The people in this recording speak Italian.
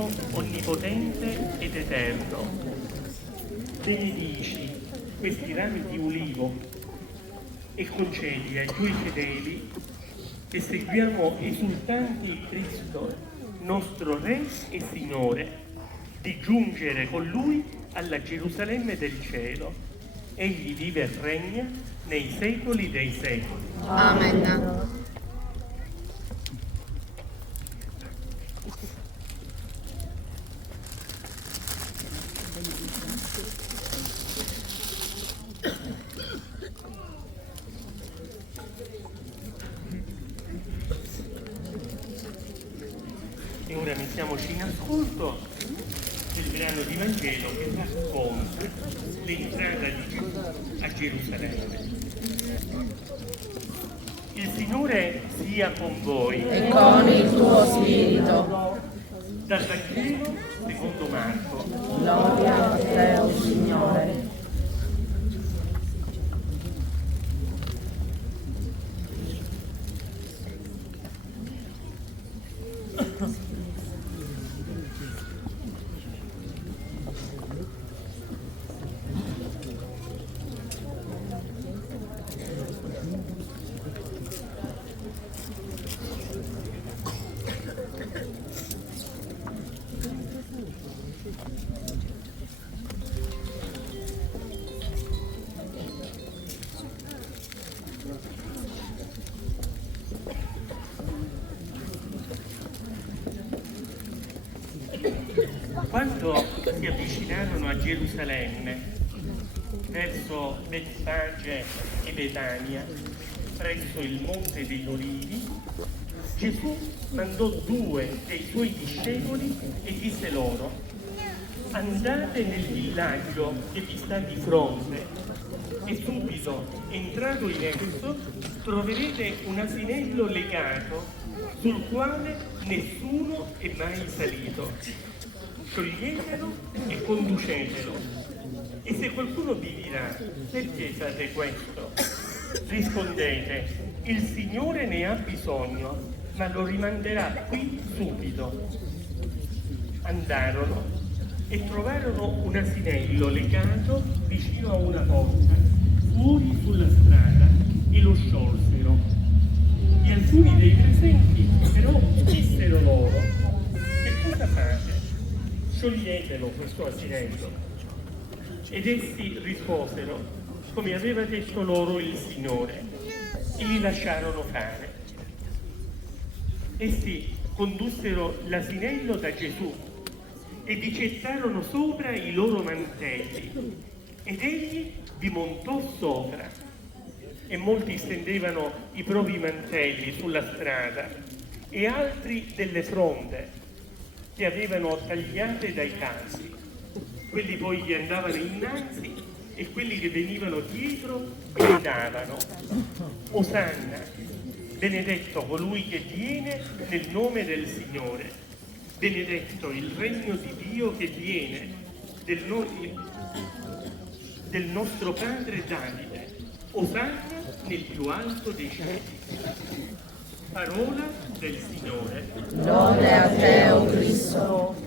Dio onnipotente ed eterno, benedici questi rami di ulivo e concedi ai tuoi fedeli che seguiamo esultanti il Cristo, nostro Re e Signore, di giungere con Lui alla Gerusalemme del cielo. Egli vive e regna nei secoli dei secoli. Amen. E ora mettiamoci in ascolto del brano di Vangelo che racconta l'entrata di Gesù a Gerusalemme. Il Signore sia con voi. E con il tuo spirito. Dal Vangelo secondo Marco. Gloria a te, o Signore. Quando si avvicinarono a Gerusalemme, verso Betfage e Betania, presso il Monte degli Olivi, Gesù mandò 2 dei suoi discepoli e disse loro: andate nel villaggio che vi sta di fronte e subito, entrato in esso, troverete un asinello legato sul quale nessuno è mai salito. Scioglietelo e conducetelo. E se qualcuno vi dirà: perché fate questo? Rispondete: il Signore ne ha bisogno, ma lo rimanderà qui subito. Andarono e trovarono un asinello legato vicino a una porta, fuori sulla strada, e lo sciolsero. E alcuni dei presenti però dissero loro: che cosa fate? Scioglietelo questo asinello. Ed essi risposero come aveva detto loro il Signore, e li lasciarono fare. Essi condussero l'asinello da Gesù e vi gettarono sopra i loro mantelli, ed egli vi montò sopra. E molti stendevano i propri mantelli sulla strada, e altri delle fronde che avevano tagliate dai casi. Quelli poi gli andavano innanzi e quelli che venivano dietro gridavano: Osanna, benedetto colui che viene nel nome del Signore, benedetto il regno di Dio che viene del nostro padre Davide, Osanna nel più alto dei cieli. Parola del Signore. Lode a te, o Cristo.